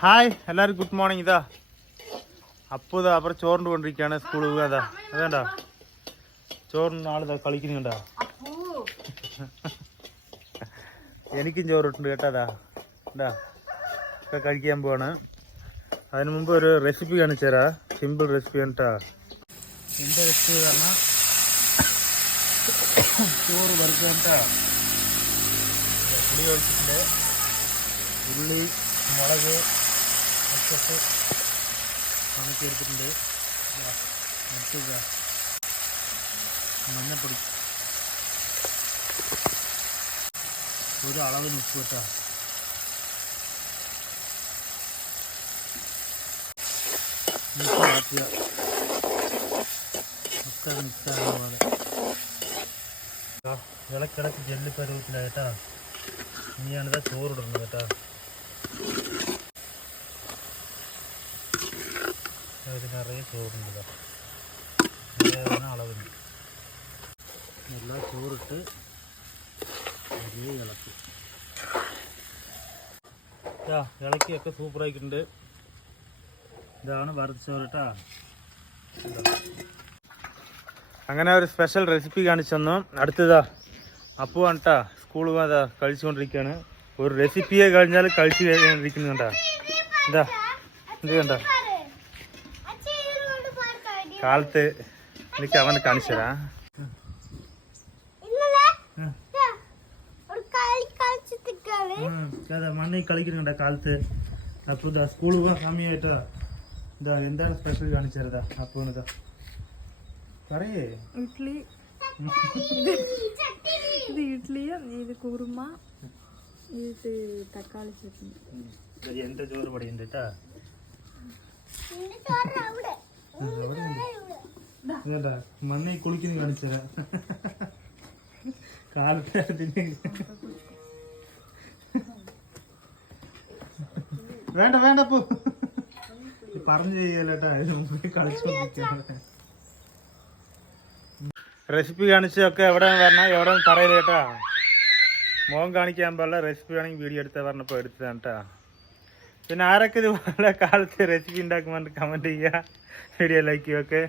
Hi എല്ലാവരും good morning. ഇതാ അപ്പോൾ ഇതാ അപ്പുറം ചോറിന് കൊണ്ടിരിക്കുകയാണ് സ്കൂളിൽ പോകാ. അതാ അതേണ്ടാ ചോറിന് ആളിതാ കളിക്കുന്നുണ്ടാ. എനിക്കും ചോറിട്ടുണ്ട് കേട്ടോ. അതാ എന്താ ഒക്കെ കഴിക്കാൻ പോവാണ്. അതിന് മുമ്പ് ഒരു റെസിപ്പി കാണിച്ചു തരാം. സിമ്പിൾ റെസിപ്പി കേട്ടാ. എന്താ റെസിപ്പി പറഞ്ഞാൽ ചോറ് വറുക്കുക കേട്ടാ. പുളി ഒഴിച്ചിട്ടുണ്ട്, ഉള്ളി മുളക് ഒക്കെ ഉണക്കി എടുത്തിട്ടുണ്ട്. മറ്റുക മഞ്ഞപ്പൊടി ഒരു അളവിന് ഉപ്പ് കേട്ടോ. മാറ്റുക ഒക്കെ മിക്സാകുന്ന പോലെ ഇളക്കിടക്ക് ജെല്ലി പരുവത്തിലാണ് കേട്ടോ. ഇനിയാണിതാ ചോറിടുന്നത് കേട്ടോ. നിറയെ ചോറുണ്ട് അളവിന് എല്ലാ ചോറിട്ട് വലിയ ഇളക്കി ഇളക്കിയൊക്കെ സൂപ്പറായിട്ടുണ്ട്. ഇതാണ് വറുത്ത ചോറ് കേട്ടോ. അങ്ങനെ ഒരു സ്പെഷ്യൽ റെസിപ്പി കാണിച്ചു തന്നു. അടുത്തതാ അപ്പു കേട്ടാ സ്കൂളിൽ പോകാതാ കഴിച്ചുകൊണ്ടിരിക്കുകയാണ്. ഒരു റെസിപ്പിയെ കഴിഞ്ഞാൽ കഴിച്ചു കഴിഞ്ഞിരിക്കുന്നുണ്ടാ. എന്താ ഇത് കണ്ട കാലത്ത് എനിക്ക് അവനെ കാണിച്ചു തരാം. മണ്ണി കളിക്കുന്നുണ്ടാ കാലത്ത്. അപ്പൊ ഇതാ സ്കൂളിൽ പോകാൻ സമയമായിട്ടാ. ഇതാ എന്താണ് സ്പെഷ്യൽ കാണിച്ചു തരതാ അപ്പൂണിതാ പറയേ. ഇഡ്ലി, ഇത് ഇഡ്ലിയും ഇത് കുറുമ, ഇത് തക്കാളി ചട്നി. എന്റെ ചോറ് പടിയുണ്ട് കേട്ടാ. മണ്ണി കുളിക്കുന്ന കാണിച്ചു തരാം. കാലത്ത് വേണ്ട വേണ്ട പോ പറഞ്ഞു ചെയ്യല്ലേട്ടാ. കളിച്ചോണ്ടിരിക്കുകയാണ്. റെസിപ്പി കാണിച്ചൊക്കെ എവിടെ പറഞ്ഞാൽ എവിടെ പറയല് കേട്ടാ. മുഖം കാണിക്കാൻ പാടില്ല. റെസിപ്പി ആണെങ്കിൽ വീഡിയോ എടുത്താൽ പറഞ്ഞപ്പോൾ എടുത്തതാണ് കേട്ടാ. പിന്നെ ആരൊക്കെ ഇതുപോലെ കാലത്ത് റെസിപ്പി ഉണ്ടാക്കുമ്പോൾ കമൻറ്റ് ചെയ്യുക, വീഡിയോ ലൈക്ക് ചെയ്യുക. ഓക്കെ.